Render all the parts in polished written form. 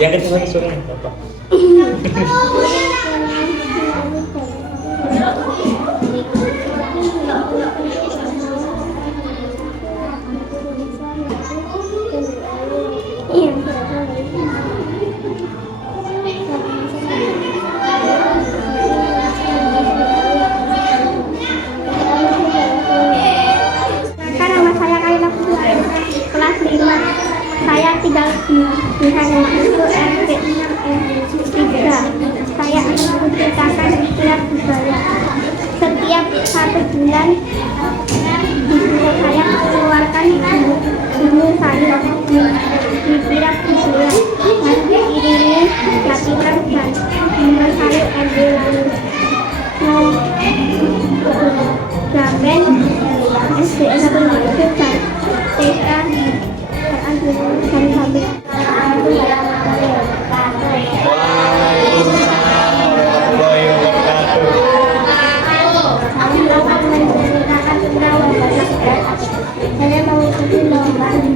Yang kencang suaranya Bapak. Nama saya Kaila Putri, kelas 5. Saya tinggal di Hanya itu RT 3. Saya akan menceritakan setiap budaya. Setiap 1 bulan ibu saya mengeluarkan bunga sayur di kirap budaya dan diiringi latihan dan bunga sayur lalu Gamen SDN 1 dan TK dan sampai saya mengikuti lomba dan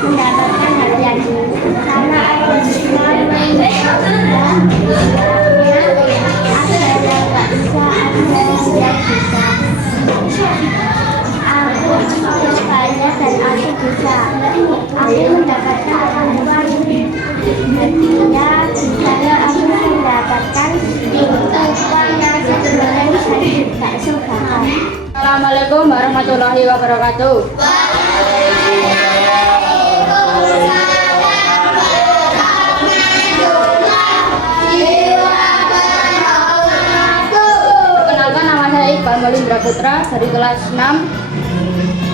mendapatkan hadiah karena ada semua ada yang nggak bisa, ada yang bisa. Aku cobanya dan aku bisa. Aku mendapatkan hadiah karena aku mendapatkan uang yang sebenarnya saya tidak suka. Assalamualaikum warahmatullahi wabarakatuh. Perkenalkan, nama saya Iqbal Malindra Putra dari kelas 6.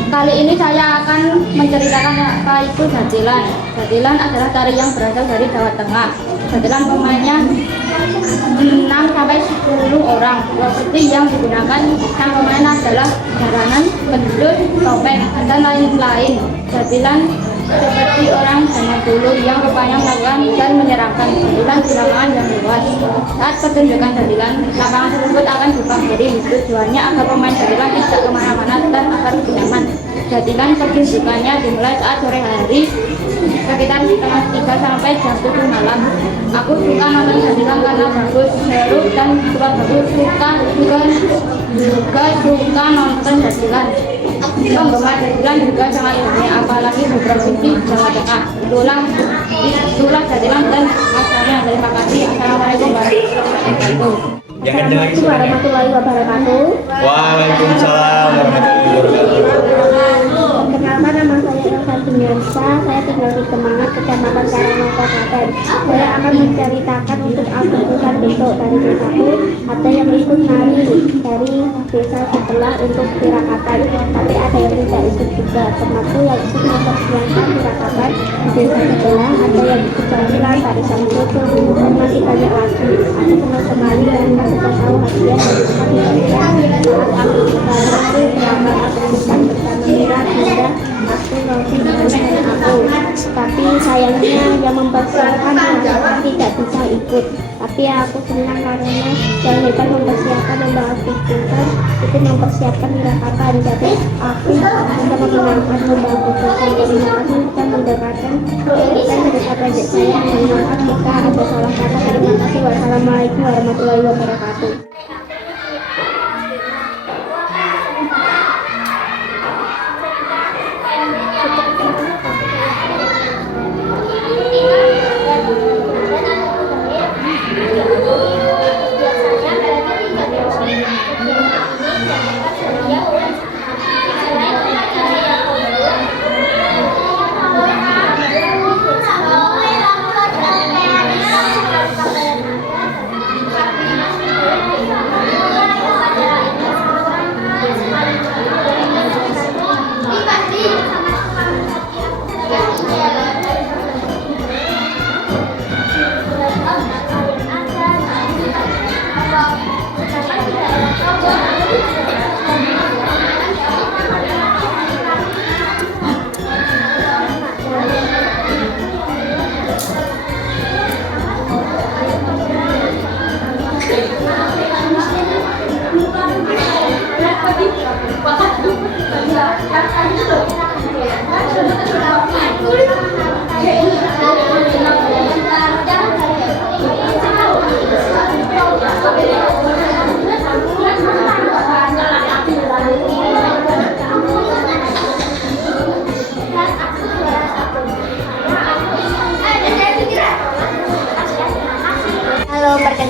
Kali ini saya akan menceritakan apa itu jatilan. Jatilan adalah tari yang berasal dari Jawa Tengah. Jatilan pemainnya 6-10 orang. Seperti yang digunakan sang pemain adalah jaranan, gendut, topeng, dan lain-lain. Jatilan seperti orang zaman dulu yang rupanya melakukan dan menyerahkan jatilan di lapangan yang luas. Saat pertunjukan jatilan, lapangan tersebut akan dibagi. Tujuannya agar pemain jatilan tidak kemana-mana dan agar lebih nyaman. Jatilan pertunjukannya dimulai saat sore hari sekitar setengah 3 sampai jam 7 malam. Aku suka nonton jatilan karena bagus, seru, dan bagus suka juga suka nonton jatilan. Penggemar jatilan juga sangat banyak, apalagi di provinsi Jawa Tengah. Itulah jatilan dan asalnya. Terima kasih. Assalamualaikum warahmatullahi wabarakatuh. Waalaikumsalam warahmatullahi wabarakatuh. Perkenalkan, nama saya Elsa Dinarsa. Saya tinggal di Kemangan, Kecamatan Karanganyar, Klaten. Saya akan menceritakan untuk keputusan besok dari desaku. Ada yang ikut nari dari desa sebelah untuk tirakatan, tapi ada yang tidak ikut juga. Termasuk yang ikut mempersiapkan tirakatan di desa sebelah, ada yang ikut jatilan, tarisan foto, dan masih banyak lagi. Aku senang sekali karena sudah tahu hadiah dari teman saat aku nanti berangkat aktivitas bersama Mira, Bunda, aku nanti dengan aku. Tapi sayangnya yang mempersiapkan tirakatan tidak bisa ikut. Tapi aku senang karena yang hebat mempersiapkan dan mengaktifkan itu mempersiapkan tirakatan. Jadi aku bisa memenangkan lomba keputusan. Terima kasih sudah mendengarkan cerita pendek saya. Mohon maaf jika ada salah kata. Terima kasih. Wassalamualaikum warahmatullahi wabarakatuh.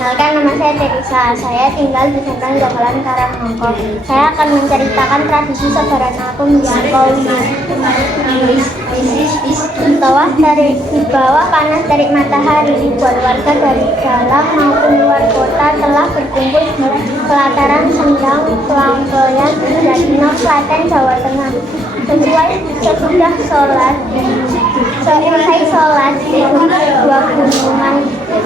Perkenalkan, nama saya Teresa. Saya tinggal di Sentral Gamelan Karangnongko. Saya akan menceritakan tradisi sebaran apung di di bawah panas terik matahari, ribuan warga dari dalam maupun luar kota telah berkumpul di pelataran Sendang Pelangkoyan, Jatinong, Klaten, Jawa Tengah. Selesai sholat, dua gunungan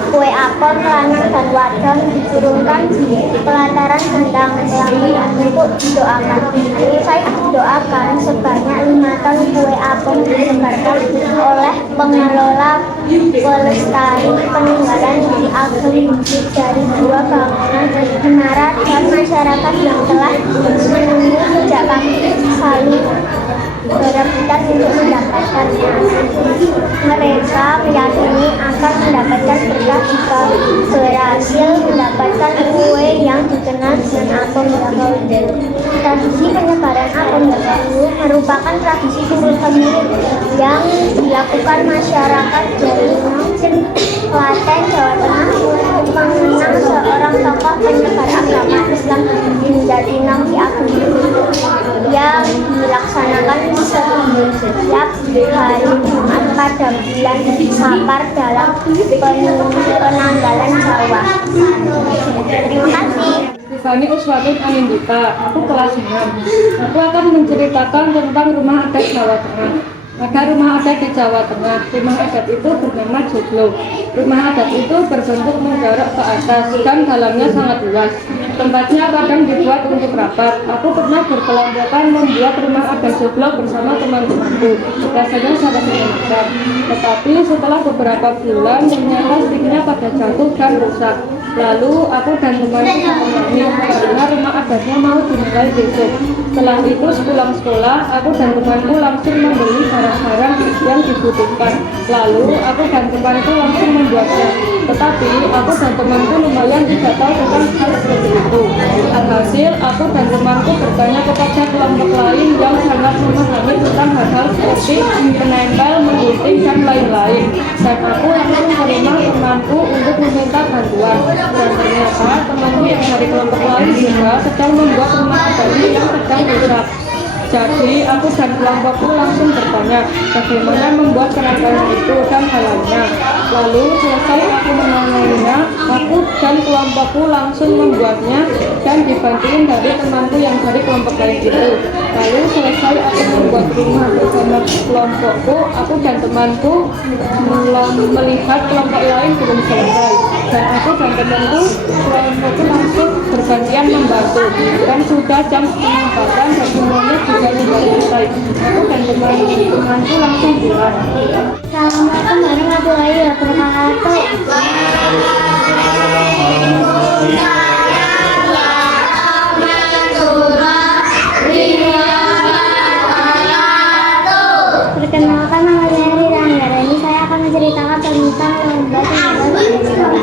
kue apel, lanang dan wadon diturunkan di pelataran Sendang Pelangkoyan untuk didoakan. Selesai didoakan, sebanyak 5 ton kue apel disebarkan oleh pengelola pelestari peninggalan di Ageng dari 2 bangunan menara dan masyarakat yang telah menunggu sejak pagi selalu berebutan untuk mendapatkannya. Mereka meyakini akan mendapatkan berkah jika berhasil mendapatkan kue yang dikenal dengan apem dahulu. Tradisi penyebaran apem dahulu merupakan tradisi turun-temurun yang dilakukan masyarakat Jatinong, Klaten, Jawa Tengah untuk mengenang seorang tokoh penyebar agama Islam di Jatinong Ki Ageng yang dilaksanakan setiap hari Jumat pada bulan Sapar dalam penanggalan Jawa. Terima kasih. Tiffany Uswatun Anindita, aku kelas 6. Aku akan menceritakan tentang rumah adat Jawa Tengah. Ada rumah adat di Jawa Tengah. Rumah adat itu bernama Joglo. Rumah adat itu berbentuk menjorok ke atas dan dalamnya sangat luas. Tempatnya kadang dibuat untuk rapat. Aku pernah berkelompokan membuat rumah adat Joglo bersama teman-temanku. Rasanya sangat menyenangkan. Tetapi setelah beberapa bulan ternyata sticknya pada jatuh dan rusak. Lalu aku dan temanku panik karena rumah adatnya mau dimulai besok. Setelah itu sepulang sekolah, aku dan temanku langsung membeli barang-barang yang dibutuhkan. Lalu aku dan temanku langsung membuatnya. Tetapi aku dan temanku lumayan tidak tahu tentang hal seperti itu. Alhasil aku dan temanku bertanya kepada kelompok lain yang sangat memahami tentang hal-hal seperti menempel, menggunting dan lain-lain. Dan aku langsung ke rumah temanku untuk meminta bantuan. Dan ternyata temanku yang dari kelompok lain juga sedang membuat rumah adanya yang sedang rusak. Jadi aku dan kelompokku langsung bertanya bagaimana membuat serangkaian itu dan hal lainnya. Lalu selesai aku menanyainya, aku dan kelompokku langsung membuatnya dan dibantuin dari temanku yang dari kelompok lain itu. Lalu selesai aku membuat rumah bersama kelompokku, aku dan temanku melihat kelompok lain belum selesai. Dan aku dan temanku kelompokku langsung bergantian membantu. Dan sudah jam 3:30 dan semuanya sudah selesai. Aku dan temanku langsung pulang. Assalamualaikum warahmatullahi wabarakatuh. Perkenalkan, nama saya Rira Anggarani. Saya akan menceritakan tentang lomba saya mengikuti lomba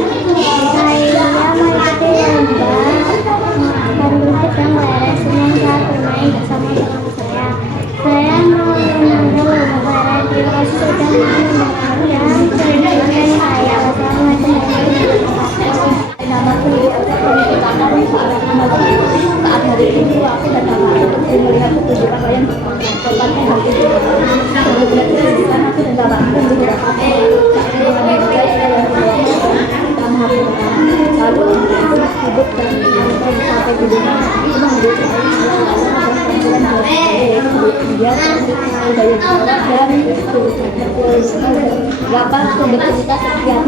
Parlimpik yang beres yang saat bermain bersama teman saya. Saya mau menanggung lomba radio sudah menangkan dan saya. Wassalamualaikum warahmatullahi wabarakatuh. Nama saat hari ini aku datang untuk melihat pertunjukan wayang tempatnya hati melihat pertunjukan aku dan bapakku beberapa lalu hidup dan sampai di rumah itu menghidupkan dia dari Jawa dan berapa kita setiap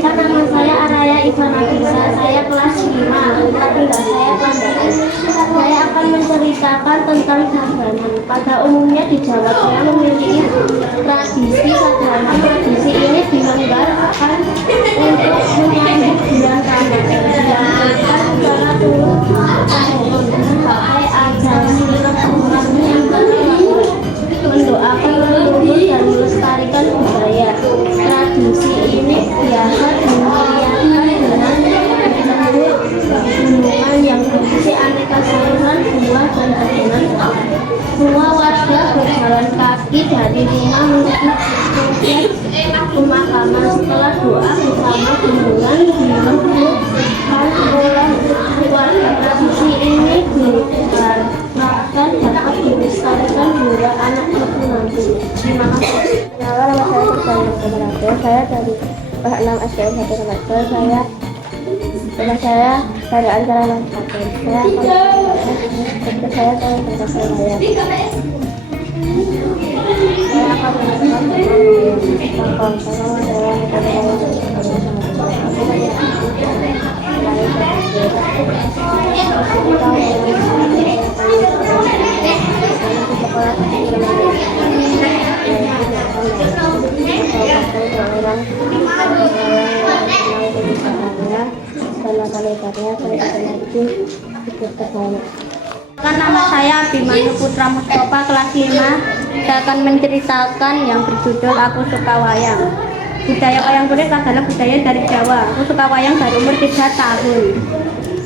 Nama saya Araya Ivan Abisa, saya kelas 5, tempat tinggal saya Klaten. Saya akan menceritakan tentang Sabanan. Pada umumnya di Jawa Tengah memiliki tradisi bersama. Setelah doa bersama dengan bulan keluarga. Tradisi ini diharapkan dapat dilestarikan hingga anak cucu nanti. Terima kasih. Nama saya dari Pak 6 SDN 1 Remaja. Nama saya dari Antara Lantakan. Saya akan Nama saya Abimanyu Putra Mustafa, kelas 5. Saya akan menceritakan yang berjudul Aku Suka Wayang. Budaya wayang kulit adalah budaya dari Jawa. Aku suka wayang dari umur 3 tahun.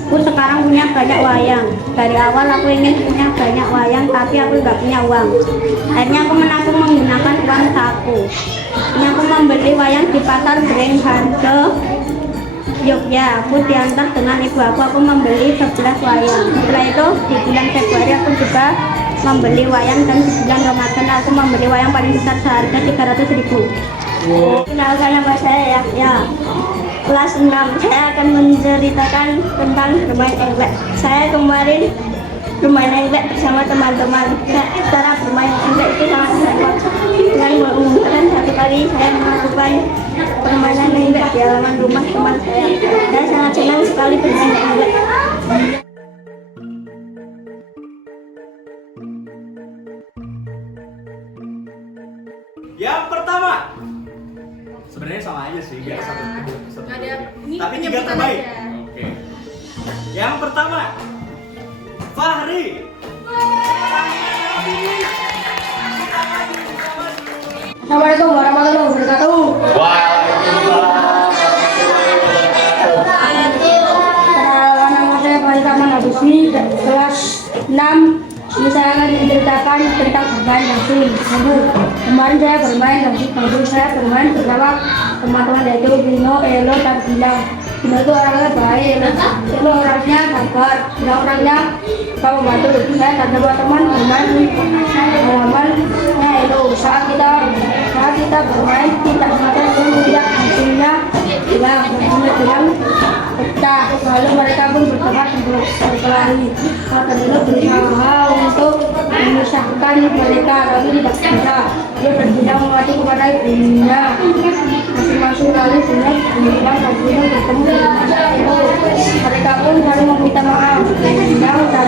Aku sekarang punya banyak wayang. Dari awal aku ingin punya banyak wayang, tapi aku nggak punya uang. Akhirnya aku menabung menggunakan uang saku. Ini aku membeli wayang di pasar Bering Harjo, Yogyakarta. Aku diantar dengan ibu aku membeli 11 wayang. Setelah itu di bulan Februari aku juga membeli wayang, dan di bulan Ramadan aku membeli wayang paling besar seharga 300.000. Kenalkan, nama saya Yahya, kelas 6. Saya akan menceritakan tentang bermain engklek. Saya kemarin bermain engklek bersama teman-teman. Cara bermain engklek itu sangat hebat. Dengan mengumumkan satu kali saya melakukan permainan engklek di halaman rumah teman saya. Saya sangat senang sekali bermain engklek. Yang pertama, sebenarnya sama aja sih, biar satu. Tapi 3 terbaik. Oke. Yang pertama, Fahri. Assalamualaikum warahmatullahi wabarakatuh. Waalaikumsalam. Nama saya Fahri Rahman Abusni, kelas 6. Ini saya akan menceritakan tentang bermain langsung. Kemarin saya bermain langsung. Saya bermain bersama teman-teman yaitu Bino, Elo, dan Gilang. Bino itu orangnya baik, Elo orangnya sabar, Gilang orangnya kamu bantu. Saya dan teman-teman bermain di halamannya Elo. Saat kita bermain, kita semacam melihat hasilnya Gilang pecah. Lalu mereka pun bertekad untuk berkelahi. Maka Elo berusaha untuk memisahkan mereka, lalu tidak bisa. Dia berbicara mengacu kepada ibunya. Masing-masing kali Gilang dan Bino bertemu dengan Elo. Mereka pun saling meminta maaf. Gilang dan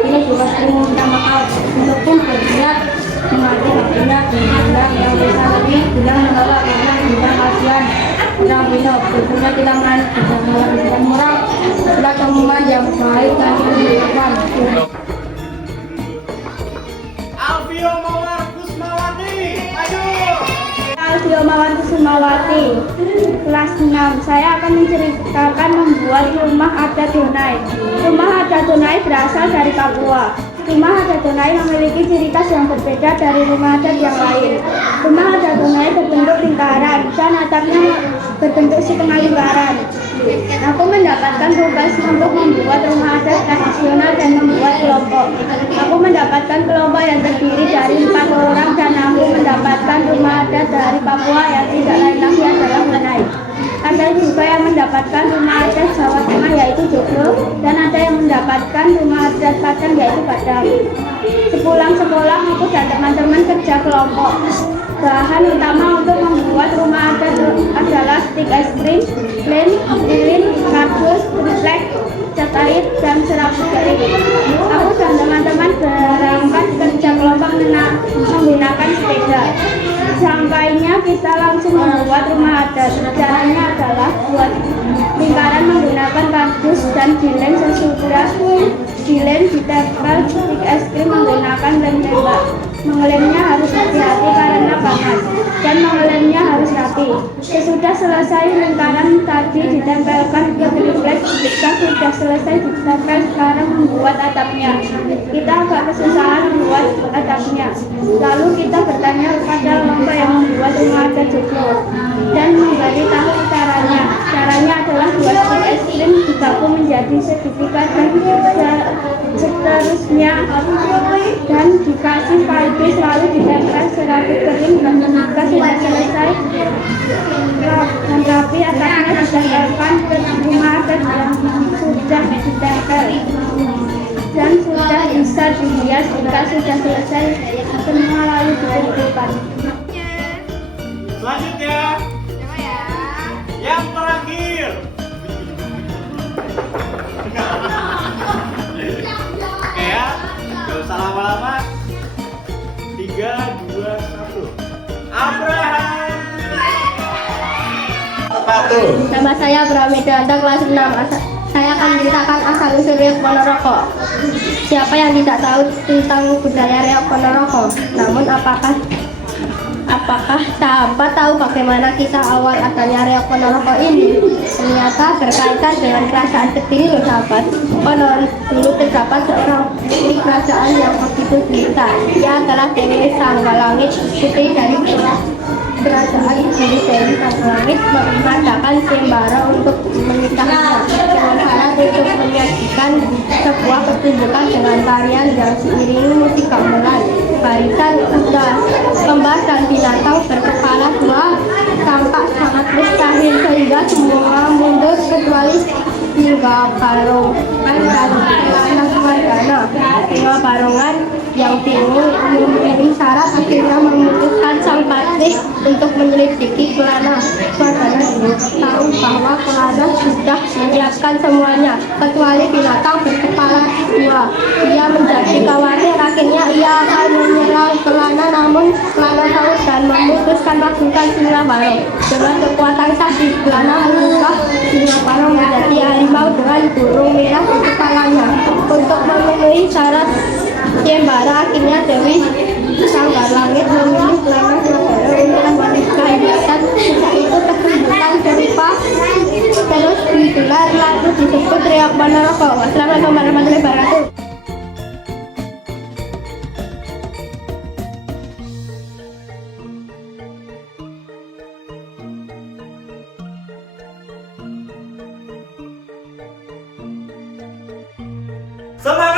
Bino juga saling meminta maaf. Bino pun berniat mengadu hatinya dengan yang bisa lebih. Gilang menolak karena Gilang kasihan orang Bino. Tentunya Gilang dan murah adalah teman yang baik dan menyenangkan. Alfio Mawar Kusmawati, ayo. Alfio Mawar Kusmawati, kelas 6. Saya akan menceritakan membuat rumah adat tunai. Rumah adat tunai berasal dari Papua. Rumah adat tunai memiliki ciri khas yang berbeda dari rumah adat yang lain. Rumah adat tunai berbentuk lingkaran dan atapnya berbentuk setengah lingkaran. Aku mendapatkan tugas untuk membuat rumah adat tradisional dan membuat kelompok. Aku mendapatkan kelompok yang terdiri dari 4 orang, dan aku mendapatkan rumah adat dari Papua yang tidak lain lagi adalah Menai. Ada juga yang mendapatkan rumah adat Jawa Tengah yaitu Joglo, dan ada yang mendapatkan rumah adat Padang yaitu Padang. Sepulang sekolah aku dan teman-teman kerja kelompok. Bahan utama untuk membuat rumah adat adalah stik es krim, lem, lilin, kardus, triplek, cat air, dan serabut kering. Aku dan teman-teman berangkat kerja kelompok menggunakan sepeda. Sampainya kita langsung membuat rumah adat. Caranya adalah buat lingkaran menggunakan kardus dan dilem. Sesudah dilem ditempel stik es krim menggunakan lem tembak. Mengelemnya harus hati-hati karena panas, dan mengelemnya harus rapi. Sesudah selesai lingkaran tadi ditempelkan ke triplek. Kita sudah selesai ditempel, sekarang membuat atapnya. Kita agak kesusahan membuat atapnya. Lalu kita bertanya kepada kelompok yang membuat rumah adat Joglo dan menjadi sertifikat dan seterusnya, dan dikasih kaligus lalu ditempel serabut kering dan jika sudah selesai dan rapi atasnya ditempelkan ke rumah yang sudah ditempel dan sudah bisa dihias. Jika sudah selesai semua lalu dikumpulkan. Selanjutnya, yang terakhir. Oke ya, gak usah lama-lama. 3, 2, 1. Abraham. Satu. Nama saya Pramedanto, kelas 6. Saya akan menceritakan asal-usul Reok Ponorogo. Siapa yang tidak tahu tentang budaya Reok Ponorogo? Namun apakah sahabat tahu bagaimana kisah awal adanya Reok Ponorogo ini? Ternyata berkaitan dengan kerajaan Kediri loh sahabat. Konon dulu terdapat seorang putri kerajaan yang begitu cinta. Ia adalah Dewi Sanggalangit, putri dari kerajaan Dewi Sanggalangit mengadakan sembara untuk menikahnya dengan syarat untuk menyajikan sebuah pertunjukan dengan tarian yang diiringi musik gamelan, barisan kuda, kembar dan binatang berkepala 2 tampak sangat mustahil sehingga semua mundur kecuali hingga barongan dan anak Mardana. Hingga barongan yang bingung memenuhi syarat akhirnya memutuskan sang patih untuk menyelidiki Kelana. Mardana tahu bahwa Kelana sudah menyiapkan semuanya kecuali binatang berkepala 2. Ia menjadi khawatir, akhirnya ia akan menyerang Kelana, namun Kelana tahu dan memutuskan pasukan Singapura. Dengan kekuatan sakti, Kelana mengubah Singapura menjadi harimau dengan burung merah di kepalanya. Untuk memenuhi syarat sembara, akhirnya Dewi Sanggalangit memilih Kelana untuk menikah dan sejak itu pertunjukan serupa terus digelar lalu disebut Reok Ponorogo. Wassalamualaikum warahmatullahi wabarakatuh. Semangat.